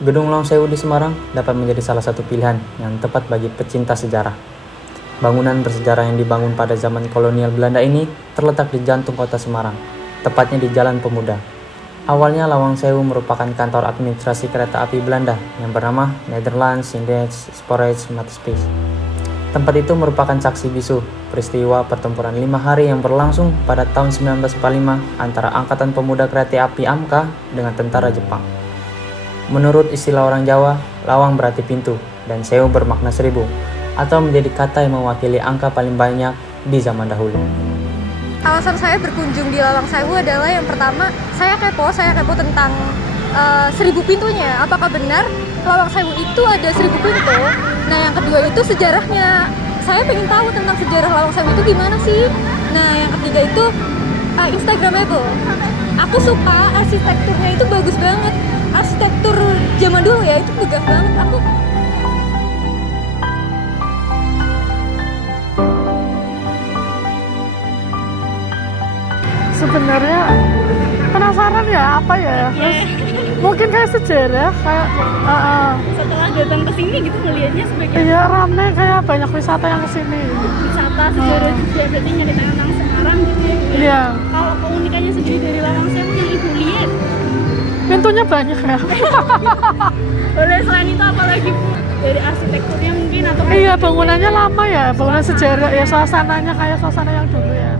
Gedung Lawang Sewu di Semarang dapat menjadi salah satu pilihan yang tepat bagi pecinta sejarah. Bangunan bersejarah yang dibangun pada zaman kolonial Belanda ini terletak di jantung kota Semarang, tepatnya di Jalan Pemuda. Awalnya Lawang Sewu merupakan kantor administrasi kereta api Belanda yang bernama Nederlands Indisch Spoorwegmaatschappij. Tempat itu merupakan saksi bisu peristiwa pertempuran 5 hari yang berlangsung pada tahun 1945 antara Angkatan Pemuda Kereta Api AMKA dengan tentara Jepang. Menurut istilah orang Jawa, lawang berarti pintu dan sewu bermakna 1000, atau menjadi kata yang mewakili angka paling banyak di zaman dahulu. Alasan saya berkunjung di Lawang Sewu adalah yang pertama, saya kepo tentang 1000 pintunya. Apakah benar Lawang Sewu itu ada 1000 pintu? Nah, yang kedua itu sejarahnya. Saya pengen tahu tentang sejarah Lawang Sewu itu gimana sih? Nah, yang ketiga itu Instagramable. Aku suka arsitekturnya, itu bagus banget. Arsitektur zaman dulu ya, itu megah banget. Aku sebenarnya penasaran ya, apa ya? Mungkin kayak sejarah, kayak setelah datang ke sini gitu ngelihatnya sebagai iya, rame, kayak banyak wisata yang kesini. wisata sejarah juga, berarti nyari tentang Semarang gitu ya. Iya. Kalau keunikannya sendiri dari Lawang Sewu yang ibu lihat, Pintunya banyak ya. boleh selain itu apa lagi Bu? Dari arsitekturnya mungkin atau Iya, bangunannya lama ya, bangunan sejarah ya, suasananya kayak suasana yang dulu ya.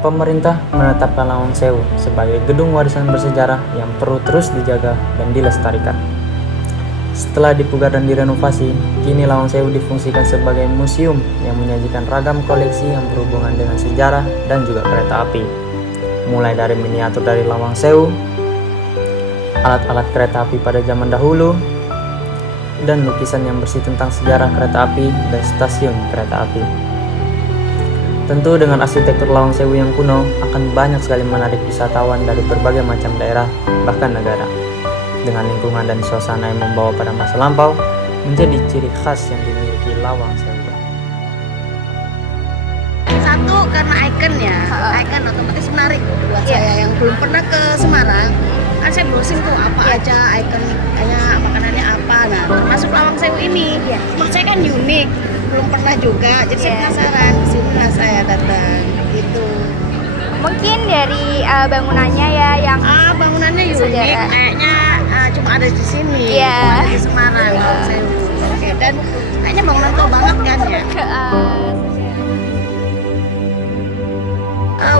Pemerintah menetapkan Lawang Sewu sebagai gedung warisan bersejarah yang perlu terus dijaga dan dilestarikan. Setelah dipugar dan direnovasi, kini Lawang Sewu difungsikan sebagai museum yang menyajikan ragam koleksi yang berhubungan dengan sejarah dan juga kereta api. Mulai dari miniatur dari Lawang Sewu, alat-alat kereta api pada zaman dahulu, dan lukisan yang bersih tentang sejarah kereta api dan stasiun kereta api. Tentu dengan arsitektur Lawang Sewu yang kuno akan banyak sekali menarik wisatawan dari berbagai macam daerah, bahkan negara. Dengan lingkungan dan suasana yang membawa pada masa lampau, menjadi ciri khas yang dimiliki Lawang Sewu. Satu, karena ikon ya, ikon otomatis menarik buat saya yang belum pernah ke Semarang. Kan saya browsing tuh apa aja ikonnya, makanannya apa. Nah, termasuk Lawang Sewu ini. Menurut saya kan unik, belum pernah juga. Jadi saya penasaran, disinilah saya datang gitu. mungkin dari bangunannya ya yang Bangunannya unik, sejarah. kayaknya cuma ada di sini, Iya. cuma ada di Semarang. Lawang Sewu. Oke, dan kayaknya bangunan tua banget kan ya.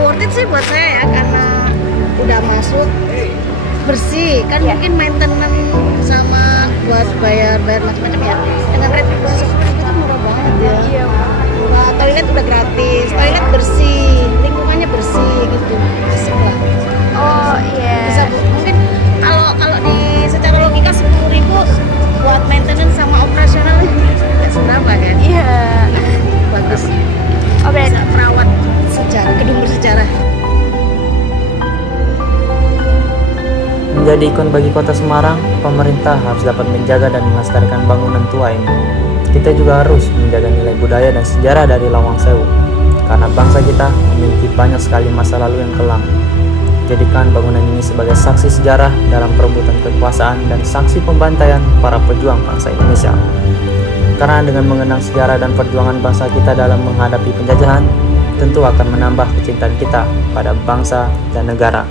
Worth it sih buat saya ya, karena udah masuk bersih kan. Mungkin maintenance sama buat bayar macam-macam ya, dengan retribusi seperti itu murah banget ya. Iya. Toilet udah gratis, toilet bersih, lingkungannya bersih gitu, asik lah. Oh Bisa iya. mungkin kalau di secara logika 10.000 buat maintenance sama operasional nggak seberapa kan. Iya. Bagus, Oh berarti bisa merawat sejarah, gedung bersejarah. Menjadi ikon bagi kota Semarang, pemerintah harus dapat menjaga dan melestarikan bangunan tua ini. Kita juga harus menjaga nilai budaya dan sejarah dari Lawang Sewu, karena bangsa kita memiliki banyak sekali masa lalu yang kelam. Jadikan bangunan ini sebagai saksi sejarah dalam perebutan kekuasaan dan saksi pembantaian para pejuang bangsa Indonesia. Karena dengan mengenang sejarah dan perjuangan bangsa kita dalam menghadapi penjajahan, tentu akan menambah kecintaan kita pada bangsa dan negara.